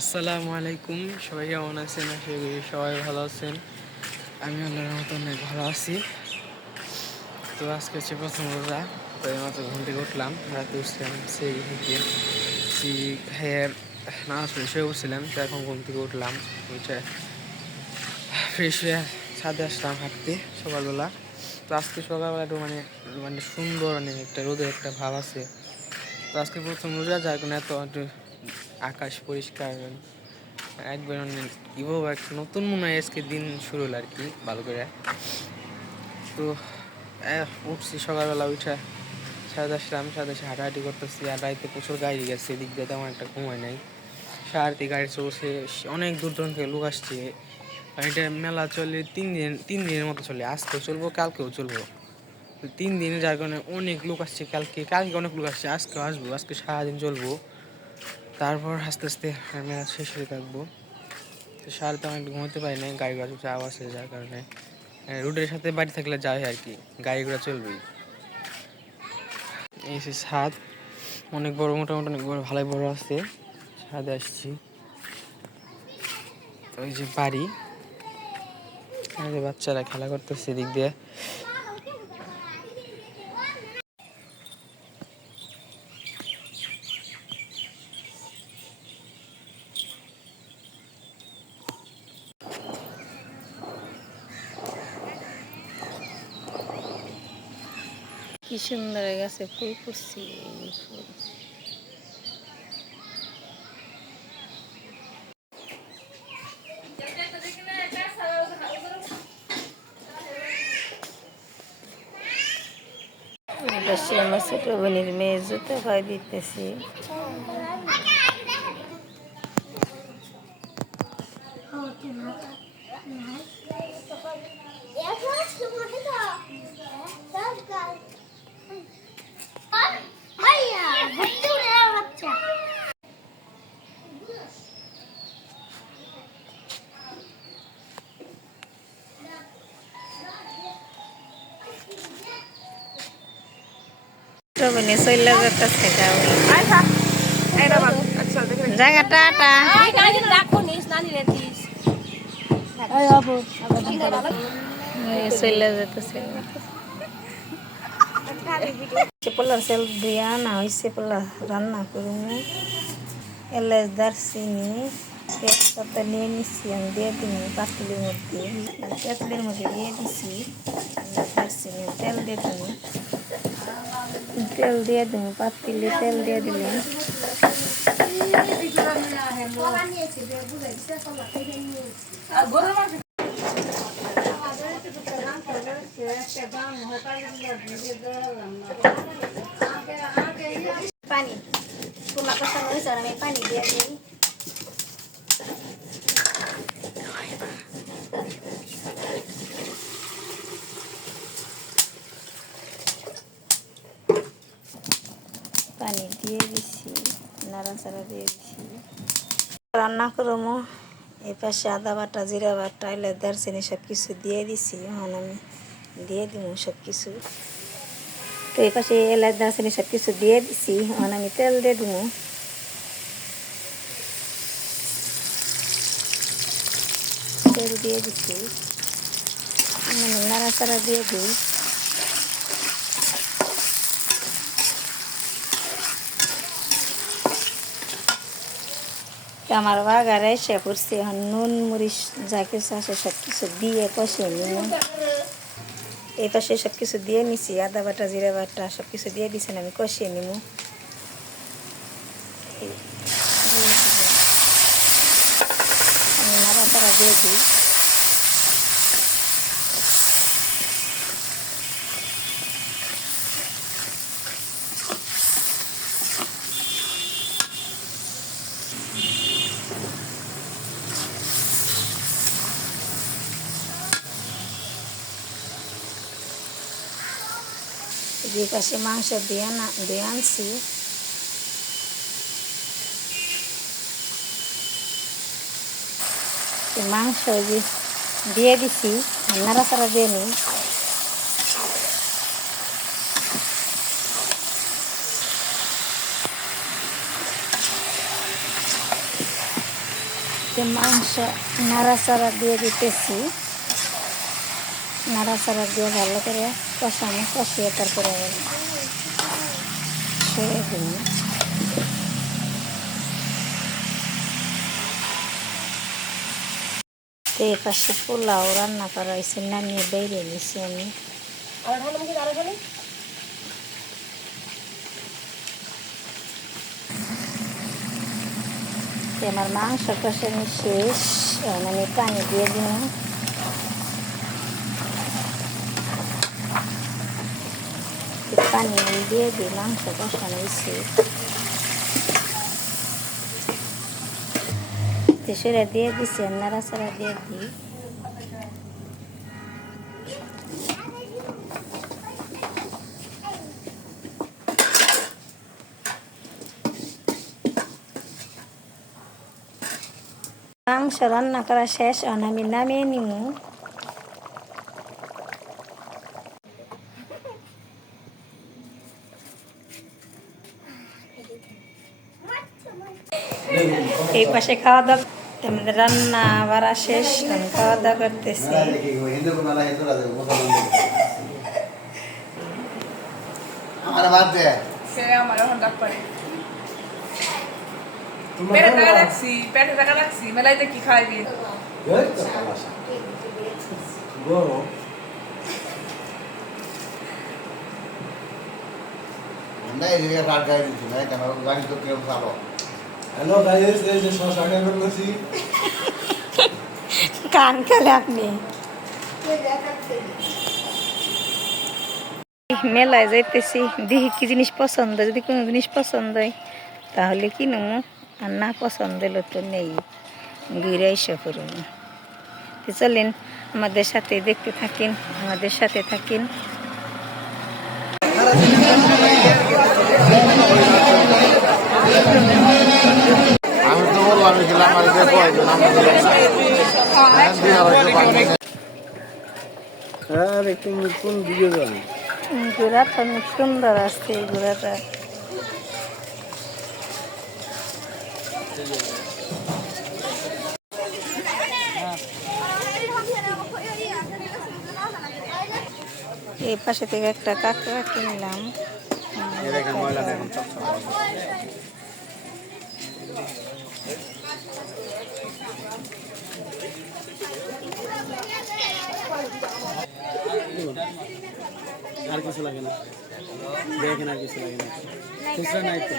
আসসালামু আলাইকুম, সবাই কেমন আছেন? আশা করি সবাই ভালো আছেন। আমি আল্লাহর মতো অনেক ভালো আছি। তো আজকে হচ্ছে প্রথম রোজা। তো এই মাত্র ঘুম থেকে উঠলাম, রাতে উঠছিলাম সেই থেকে খেয়ে নামাজ পড়ে শুয়ে বসছিলাম। তো এখন ঘুম থেকে উঠলাম, উঠে ফ্রেশ হয়ে ছাদে আসলাম হাঁটতে সকালবেলা। তো আজকে সকালবেলা একটু মানে মানে সুন্দর, মানে একটা রোদের একটা ভাব আছে। তো আজকে প্রথম রোজা, যার কারণে এত একটু আকাশ পরিষ্কার, একবার কি বলবো, একটা নতুন মনে হয় আজকে দিন শুরু হলো আর কি, ভালো করে। তো উঠছি সকালবেলা, উঠে সাড়ে আসলাম, সাথে হাঁটাহাঁটি করতেছি। আর রাইতে প্রচুর গাড়ি গেছে, এদিক দিয়ে তেমন একটা ঘুমায় নাই। সারাটি গাড়ি চলছে, অনেক দূর দূরান্ত থেকে লোক আসছে। আর এটা মেলা চলে 3 দিনের মতো চলে, আজকেও চলবো, কালকেও চলবো। 3 দিনে, যার কারণে অনেক লোক আসছে। কালকে অনেক লোক আসছে, আজকেও আসবো, আজকে সারাদিন চলবো। তারপর আস্তে আস্তে মেলা শেষ হয়ে থাকবো। তো সারা তেমন একটু ঘুমোতে পারি না, গাড়ি ঘোড়া কিছু আওয়াজ হয়ে যার কারণে। রোডের সাথে বাড়ি থাকলে যায় আর কি, গাড়ি ঘোড়া চলবেই। এই সে ছাদ, অনেক বড়, মোটামুটি অনেক বড়, ভালোই বড় আছে। ছাদে আসছি, ওই যে বাড়ি, বাচ্চারা খেলা করতেছে এদিক দিয়ে। কি সুন্দর গাছে ফুল ফুটছে। ফুল এটা সে আমার ছোট বোনের মেয়ে, জুতো পায়ে দিতেছি। ছোট বোনে চলে যেতেছে জায়গাটা চলে যেতেছে। পোলার সেল দিয়া না হয়েছে, পোলা রান্না করুন। এলাচ, দারচিনি, তেজপাতা নিয়ে নিচ্ছি, আমি দিয়ে দিই পাতিলের মধ্যে। পাতিলের মধ্যে দিয়ে দিছি দারচিনি, তেল দিয়ে দিই, পাতিলে তেল দিয়ে দিলেন। পানি পোলা কষানো হয়েছে, আমি পানি দিয়ে দিই। পানি দিয়ে দিছি, নাড়াচাড়া দিয়ে দিছি। রান্না করবো, এই পাশে আদা বাটা, জিরা বাটা, এলাচ, দারচিনি সব কিছু দিয়ে দিছি। এখন আমি দিয়ে দিব সব কিছু। তো এই পাশে এলাচ, দারচিনি সব কিছু দিয়ে দিছি। এখন আমি তেল দিয়ে দিব। তেল দিয়ে দিছি, আমি নাড়াচাড়া দিয়ে দিই। আমার বাগারে এসে পড়ছি। এখন নুন, মরিচ, যা কিছু আছে সব কিছু দিয়ে কষিয়ে নিব। এই পাশে সব কিছু দিয়ে নিছি, আদা বাটা, জিরা বাটা সব কিছু দিয়ে দিছেন, আমি কষিয়ে নিব। আমি নাড়াচাড়া দিয়ে দিই। যে পাশে মাংস দিয়ে আনছি, মাংস দিয়ে দিছি, নাড়াচাড়া দিয়ে নিই। যে মাংস নাড়াচাড়া দিয়ে দিতেছি, নাড়াচাড়া দিয়ে ভালো করে কষানো, কষিয়ে তারপরে সরে দিই। তো এ পাশে পোলাও রান্না করা হয়েছে, নামিয়ে বেড়ে নিছি আমি। আমার মাংস কষানো শেষ, এখন আমি পানি দিয়ে দিলাম। পানি দিয়ে দিই, মাংস কষানো হয়েছে। সেটা দিয়ে দিচ্ছি, নাড়াচাড়া দিয়ে দিই। মাংস রান্না করা শেষ, এখন আমি নামিয়ে নিব। এই পাশে খাওয়া দাওয়া, আমাদের রান্না বাড়া শেষ, আমি খাওয়া দাওয়া করতেছি। পেটে টাকা রাখছি মেলাইতে কি খাইবি হ্যালো গাইস, এই যে শশা খাই ফেলছি। কান খেলে আপনি মেলায় যাইতেছি, দেখি কি জিনিস পছন্দ, যদি কোনো জিনিস পছন্দ হয় তাহলে কিনবো, আর না পছন্দ হলে তো নেই, ঘুরে এসে করুন। চলেন আমাদের সাথে দেখতে থাকেন, আমাদের সাথে থাকেন। আমি তো বললাম একটু কোন দিকে যান? ঘোড়াটা অনেক সুন্দর আসছে, এই ঘোড়াটা। এই পাশে থেকে একটা কাঁকড়া কিনলাম। আর কিছু লাগে না, দেখেন আর কিছু লাগে না, খুচরা নাই তো।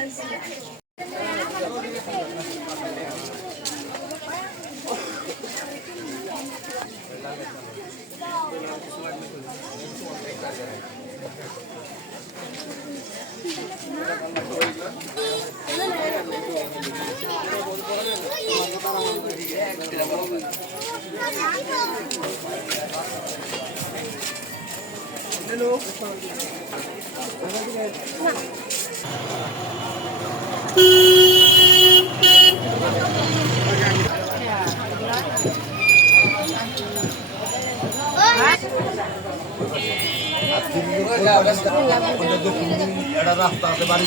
রাস্তা আছে বাড়ি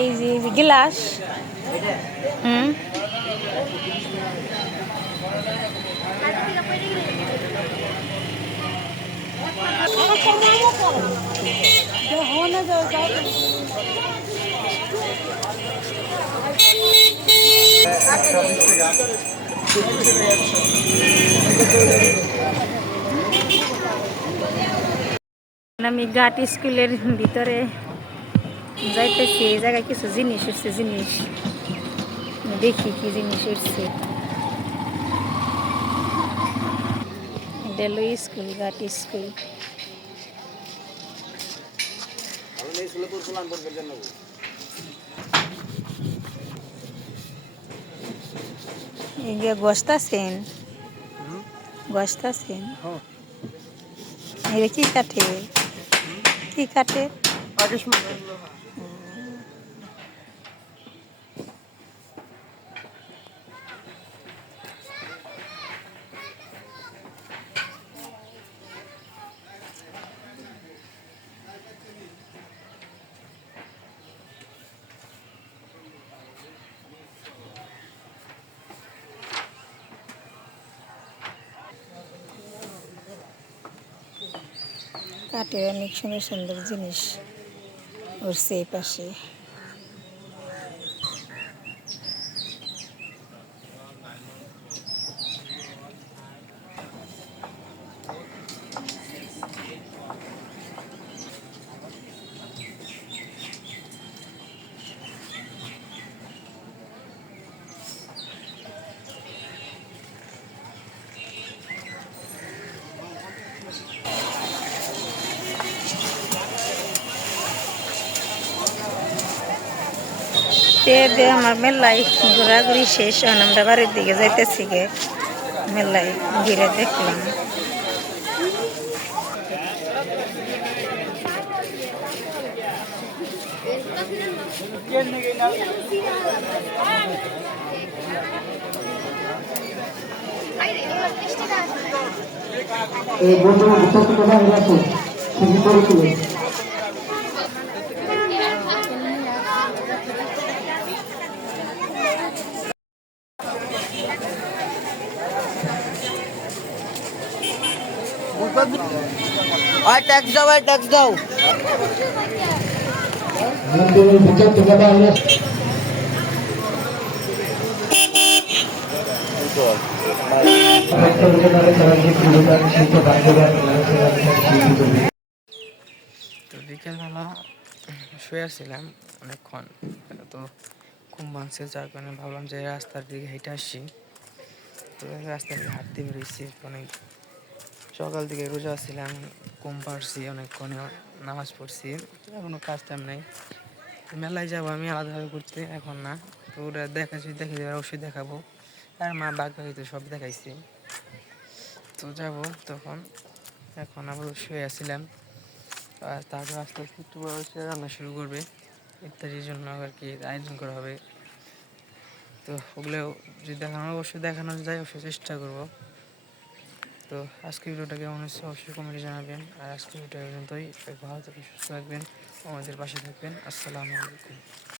এই যে গ্লাস, হুম, আমি ঘাট স্কুলের ভিতরে যাইতেছি। এই জায়গায় কিছু জিনিস উঠছে, জিনিস দেখি কি জিনিস উঠছে। এটা হলো স্কুল, ঘাট স্কুল। এগুলো গস্তাছেন, গস্তাছেন। এটা কি কাঠে, কি কাঠে? কাঠের অনেক সুন্দর সুন্দর জিনিস উঠছে এই পাশে। দে আমার মেলায় ঘোরাঘুরি শেষ হন, আমরা বাড়ির দিকে যাইতেছি গে। মেলায় ঘিরে দেখলাম। এই বর্তমান বিশ্বস্ত কথা আছে ঠিকই করেছিল। ট্যাক্স দাও, ট্যাক্স দাও। বর্তমান বিশ্বস্ত কথা আছে। তো বিকেলবেলা শুয়ে আসছিলাম অনেকক্ষণ, তো ঘুম ভাঙছে, যার কারণে ভাবলাম যে রাস্তার দিকে হেঁটে আসছি। তো রাস্তার দিকে হাঁটতে বেরোইছি অনেক সকাল থেকে, রোজা ছিলাম, ঘুম পাড়ছি অনেকক্ষণ, নামাজ পড়ছি, কোনো কাজ টাইম নেই। মেলায় যাবো আমি আলাদাভাবে ঘুরতে, এখন না। তো ওরা দেখাচ্ছি, দেখে অবশ্যই দেখাবো, আর মা বাঘ তো সব দেখাইছি। তো যাবো তখন, এখন আবার শুয়ে আসছিলাম। আর তারপর আস্তে আস্তে একটু বড় হচ্ছে, রান্না শুরু করবে, ইত্যাদির জন্য আর কি আয়োজন করা হবে। তো ওগুলো যদি দেখানো, অবশ্যই দেখানো যায়, অবশ্যই চেষ্টা করবো। তো আজকের ভিডিওটা কেমন হচ্ছে অবশ্যই কমেন্টে জানাবেন। আর আজকের ভিডিও পর্যন্তই, ভালো থাকবেন, সুস্থ থাকবেন, আমাদের পাশে থাকবেন। আসসালামু আলাইকুম।